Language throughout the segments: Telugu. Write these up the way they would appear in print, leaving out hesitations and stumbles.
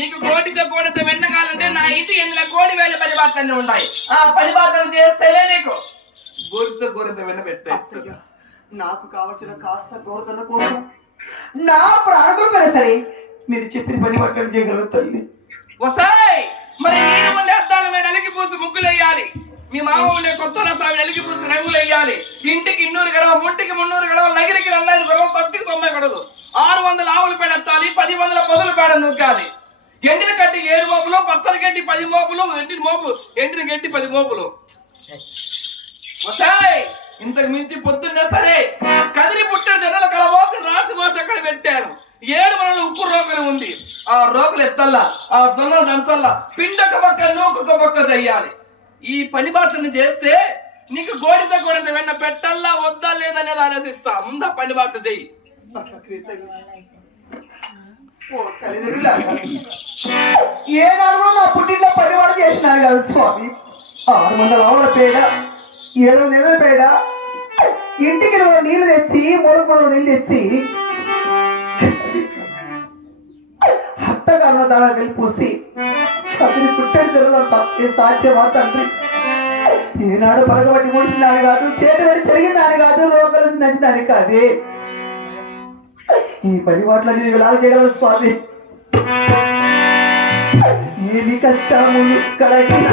నీకు కోటితో కోడితో వెన్నకాలంటే నా ఇంటి ఎందులో కోడి వేల పరివర్తనలు ఉన్నాయి. ఆ పరివర్తన చేస్తేనే నీకు గోటితో కోడితో వెన్న పెట్టేస్తా. నాకు కావలసిన కాస్త గోరతల కోసం నా ప్రాణం కదా సరే మీరు చెప్పిన పని పట్టం చేయగలరు తల్లి. వసాయ్ మరి నేను ఉండే అద్దాల మీద అలిగి పూసి ముగ్గులు వేయాలి. మీ మామ ఉండే కొత్త సామి అలిగి పూసి రంగులు వేయాలి. ఇంటికి 200 గడవ, ముంటికి 300 గడవ, నగిరికి 200 గడవ, 90 గడవలు, 600 ఆవుల పేడ ఎత్తాలి, 10 వందల పొదల పేడ నూకాలి. ఎండిన గడ్డి 7 మోపులు, పచ్చడి గడ్డి 10 మోపులు, ఎండిన గడ్డి 10 మోపులు. వసాయ్ ఇంతకు మించి పొద్దున్నే సరే కదిరి పుట్టడి జొన్నల కలబోసి రాసి మోసి అక్కడ పెట్టాను. 7 మనలు ఉప్పు రోకలు ఉంది. ఆ రోకలు ఎత్తల్లా, ఆ జొన్నలు దంచల్లా, పిండొక పక్క నూకొక పక్క చెయ్యాలి. ఈ పని బాటలను చేస్తే నీకు గోడితో గోడితో వెన్న పెట్టల్లా వద్దా లేదనేది ఆలోచిస్తా. ముందా పని బాట చెయ్యి. ఏనాడు నా పుట్టింట్లో పరివాడు చేసినారు కదా స్వామి. 600 ఆవుల పేడ, 7 నెలల పేడ, ఇంటికి నీళ్లు తెచ్చి 3 నీళ్ళు తెచ్చి హత్తగారుల దాడా కలిపి అతని పుట్టడి జరుగుతుంది సాధ్యమా తండ్రి? ఏనాడు పరగబట్టి మూడిసినాను కాదు, చేతబడి జరిగిందాని కాదు, రోగాలు నచ్చిందాని కాదే. ఈ పరివాట్లో నేను ఇలా చేయగలను స్వామి. ఏమి కష్టములు కలిగిన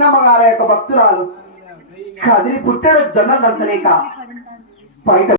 చిన్నమ్మ గారి యొక్క భక్తురాలు కదిరి పుట్టడు జొన్న దంచలేక బయట